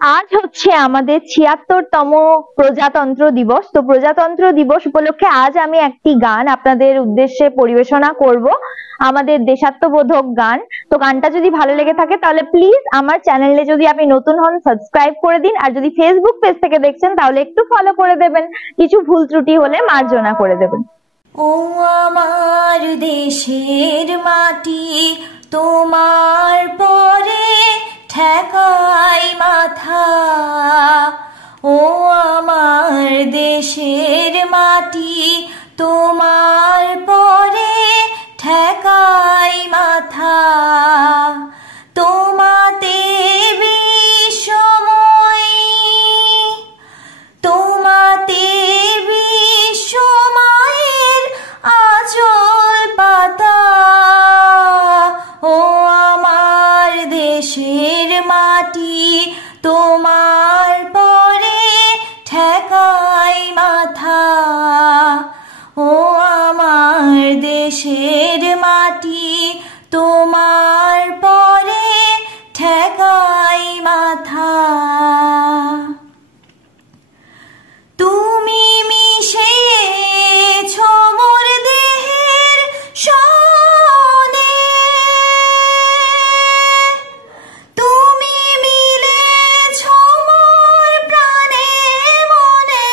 আজ হচ্ছে আমাদের ৭৬তম প্রজাতন্ত্র দিবস। তো প্রজাতন্ত্র দিবস উপলক্ষে আজ আমি একটি গান আপনাদের উদ্দেশ্যে পরিবেশনা করব, আমাদের দেশাত্মবোধক গান। তো গানটা যদি ভালো লেগে থাকে তাহলে প্লিজ আমার চ্যানেলে যদি আপনি নতুন হন সাবস্ক্রাইব করে দিন, আর যদি ফেসবুক পেজ থেকে দেখছেন তাহলে একটু ফলো করে দেবেন, কিছু ভুল ত্রুটি হলে মার্জনা করে দেবেন। ও আমার দেশের মাটি, তোমার পরে ঠেকাই মাথা। ও আমার দেশের মাটি, তোমার পরে ঠেকাই মাথা। তোমাতে বিশ্বময়, তোমাতে বিশ্বমায়ের আঁচল পাতা। ও আমার দেশের মাটি, তোমার পরে ঠেকাই মাথা। ও আমার দেশের মাটি, তোমার পরে ঠেকাই মাথা। তুমি মিশেছ মোর দেহের সনে, তুমি মিলেছ মোর প্রাণে মনে,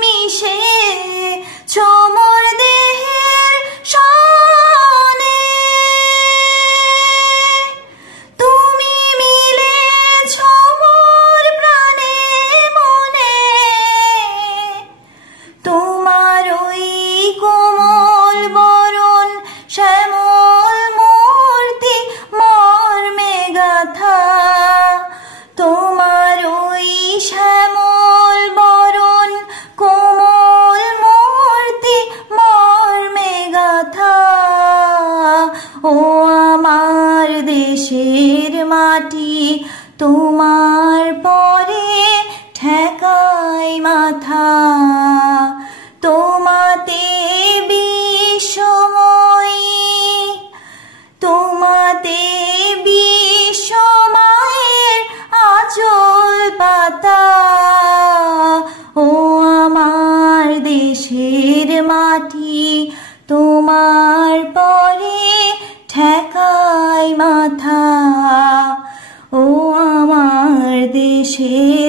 মিশেছ মোর দেহের সনে। তুমি মিলেছ মোর প্রাণে মনে, তোমার ওই কোমল বরণ শ্যামল মূর্তি মর্মে গাথা। তোমার ওই শ্যামল বরণ কোমল মূর্তি মর্মে গাথা। ও আমার দেশের মাটি, তোমার পরে ঠেকাই মাথা। তোমাতে বিশ্বময়, তোমাতে বিশ্বমায়ের আঁচল পাতা। ও আমার দেশের মাটি, তোমার পরে ঠেকাই মাথা। ও আমার দেশের